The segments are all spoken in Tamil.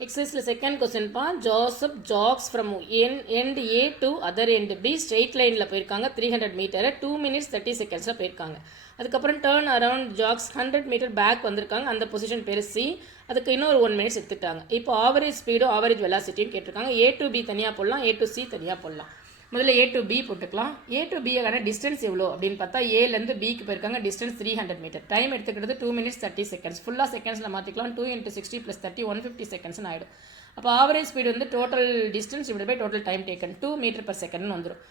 Exercise second question pa Joseph jogs from end A to other end B straight line ல போயிருக்காங்க 300 மீட்டர் 2 minutes 30 seconds ல போயிருக்காங்க. அதுக்கப்புறம் turn around jacks 100 meter back வந்திருக்காங்க. அந்த பொசிஷன் பேர் சி. அதுக்கு இன்னொரு 1 minutes எடுத்துட்டாங்க. இப்போ ஆவரேஜ் ஸ்பீடும் ஆவரேஜ் வெலாசிட்டியும் கேட்டிருக்காங்க. A to B தனியாக போடலாம், A to C தனியாக போடலாம். முதல்ல A to B போட்டுக்கலாம். A to B க்கான டிஸ்டன்ஸ் எவ்வளோ அப்படின்னு பார்த்தா ஏலேருந்து பிக்கு போயிருக்காங்க. Distance 300 metre. டைம் எடுத்துக்கிட்டது 2 minutes 30 seconds. ஃபுல்லாக செகண்ட்ஸில் மாற்றிக்கலாம். 2 × 60 + 30 150 செகண்ட்ஸ்னு ஆகிடும். அப்போ ஆவரேஜ் ஸ்பீடு வந்து total distance divide by total time taken 2 மீட்டர்/செகண்ட்னு வந்துடும்.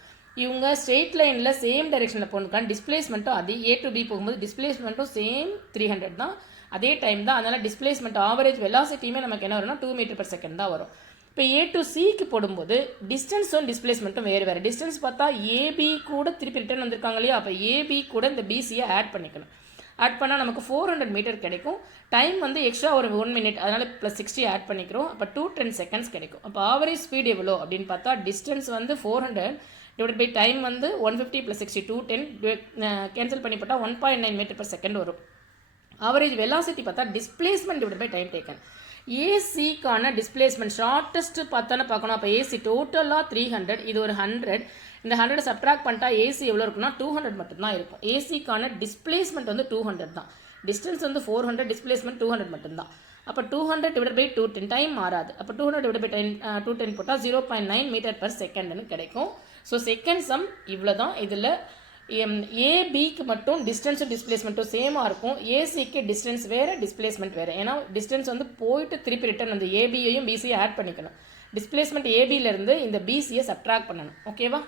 இவங்க ஸ்ட்ரெயிட் லைனில் சேம் டைரெக்ஷனில் போகணுக்கான டிஸ்பிளேஸ்மெண்ட்டும் அதே A to B போகும்போது டிஸ்பிளேஸ்மெண்ட்டும் சேம் 300 தான், அதே டைம் தான். அதனால் டிஸ்பிளேஸ்மெண்ட் ஆவரேஜ் வெலாசிட்டியுமே நமக்கு என்ன வரும்னா 2 மீட்டர்/செகண்ட் தான் வரும். இப்போ A to Cக்கு போடும்போது டிஸ்டன்ஸும் டிஸ்பிளேஸ்மெண்ட்டும் வேறு வேறு. டிஸ்டன்ஸ் பார்த்தா AB கூட திருப்பி ரிட்டர்ன் வந்திருக்காங்க இல்லையா, அப்போ AB கூட இந்த BCயை ஆட் பண்ணிக்கணும். ஆட் பண்ணால் நமக்கு 400 மீட்டர் கிடைக்கும். டைம் வந்து எக்ஸ்ட்ரா ஒரு 1 minute, அதனால் +60 ஆட் பண்ணிக்கிறோம். அப்போ 210 seconds கிடைக்கும். அப்போ ஆவரேஜ் ஸ்பீடு எவ்வளோ அப்படின்னு பார்த்தா டிஸ்டன்ஸ் வந்து 400 டிவைட் பை டைம் வந்து 150 + 60 210 கேன்சல் பண்ணி போட்டால் 1.9 மீட்டர்/செகண்ட் வரும். ஆவரேஜ் வெலாசிட்டி பார்த்தா displacement divide by time taken. ஏசிக்கான டிஸ்பிளேஸ்மெண்ட் ஷார்ட்டஸ்ட் பார்த்தானே பார்க்கணும். அப்போ ஏசி டோட்டலாக 300, இது ஒரு 100. இந்த 100 சப்ட்ராக்ட் பண்ணிட்டா ஏசி எவ்வளோ இருக்குன்னா 200 மட்டும்தான் இருக்கும். ஏசிக்கான டிஸ்பிளேஸ்மெண்ட் வந்து 200 தான். டிஸ்டன்ஸ் வந்து 400, டிஸ்பிளேஸ்மெண்ட் 200 மட்டும்தான். அப்போ 200 டிவைட் பை 210 டைம் மாறாது. அப்போ 200 டிவைட் பை 210 போட்டால் 0.9 மீட்டர்/செகண்ட்னு கிடைக்கும். ஸோ செகண்ட் சம் இவ்வளோ தான். இதில் ஏபிக்கு மட்டும் டிஸ்டன்ஸும் டிஸ்பிளேஸ்மெண்ட்டும் சேமாக இருக்கும். ஏசிக்கு டிஸ்டன்ஸ் வேறு, டிஸ்பிளேஸ்மெண்ட் வேறு. ஏன்னா டிஸ்டன்ஸ் வந்து போயிட்டு திருப்பி ரிட்டர்ன் வந்து ஏபியையும் பிசியை ஆட் பண்ணிக்கணும். டிஸ்பிளேஸ்மெண்ட் ஏபியிலேருந்து இந்த பிசியை சப்ட்ராக்ட் பண்ணணும். ஓகேவா?